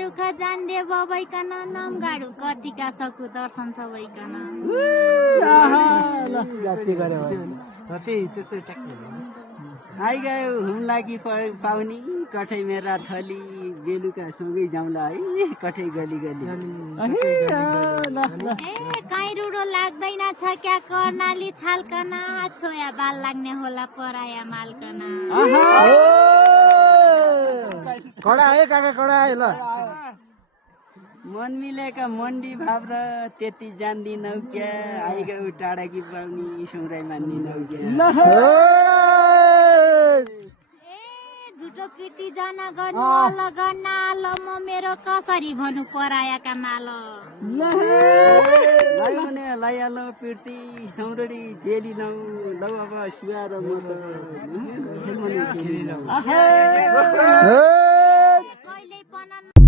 रुख जान्दे बबैकन नाम गाडु कतिका सकु दर्शन सबैकन त्यस्तै ट्याक्कै आइगयो हुम्लाकी पाउनी कठै मेरा थली बेलुका सँगै जाउँला है कठै गली गली ए काहीँ रुडो लाग्दैन छ क्या कर्णाली छाल्कन छोया बाल लाग्ने होला पराया मालकन कडा है काका कडा है ल मन मिलेका मन्डी भाव र त्यति जान्दिनौ क्या आइगयो टाढाकी पाउनी सौराई मान्दिनौ क्या झुटो पिटी जना गर्नु लगन ल म मेरो कसरी भनु परायाका माल लाउने लाइहालौ पिर्ती सौरडी जेलिनौ लौ अब सुहार म त कहिले पन